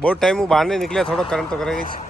बहुत टाइम बहार नहीं निकले, थोड़ा करंट तो करेगा।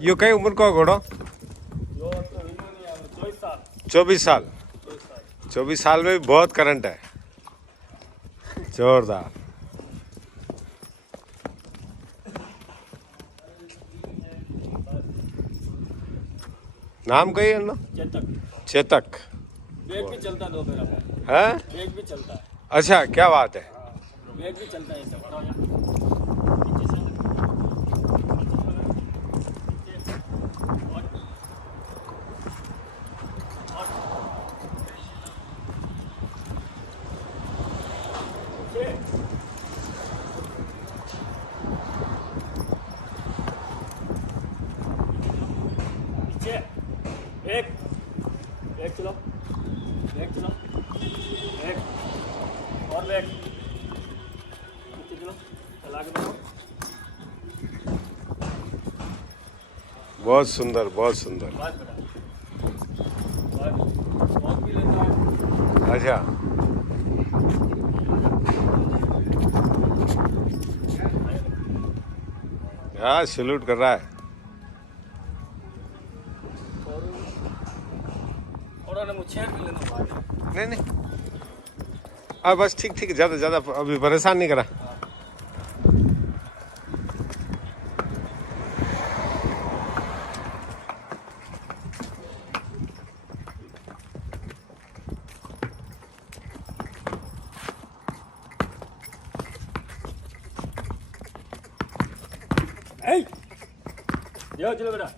यो कई उम्र का घोड़ो? 24 साल। 24 साल में भी बहुत करंट है, जोरदार। नाम कही है ना? चेतक। चेतक। बैग भी चलता है, 2 मेरा है? बैग भी चलता है। अच्छा, क्या बात है। बैग भी चलता है इससे। एक एक चलो, एक चलो, एक और बैग चलो, चला के देखो। बहुत सुंदर, बहुत सुंदर। बस बेटा, बहुत भी लेता है। अच्छा, हाँ सैल्यूट कर रहा है। और मुझे भी लेना। नहीं नहीं, अब बस ठीक ठीक, ज़्यादा ज़्यादा अभी परेशान नहीं करा। चलो बेटा।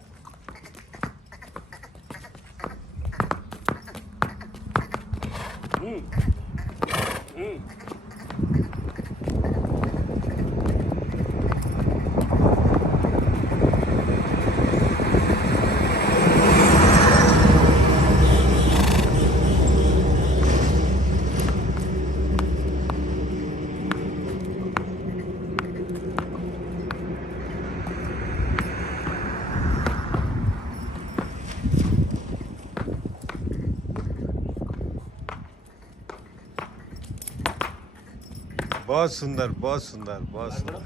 बहुत सुंदर, बहुत सुंदर, बहुत सुंदर।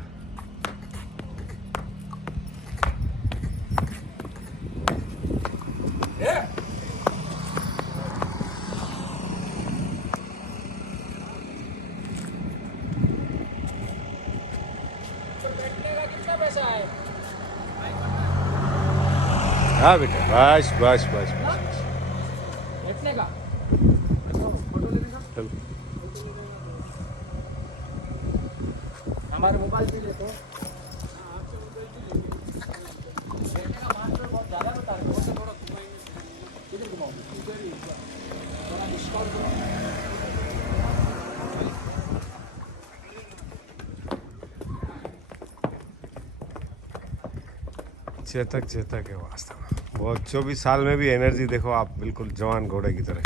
कितना पैसा है? हाँ बेटा, बस बस बस बस बस। बैठने का चलो। हमारे मोबाइल भी देखो। बैठने का मास्टर बहुत ज़्यादा बता रहे हो, थोड़ा किधर घुमाओ, इधर ही थोड़ा डिस्काउंट करो। चेतक, चेतक है वास्तव में। बहुत 24 साल में भी एनर्जी देखो आप, बिल्कुल जवान घोड़े की तरह।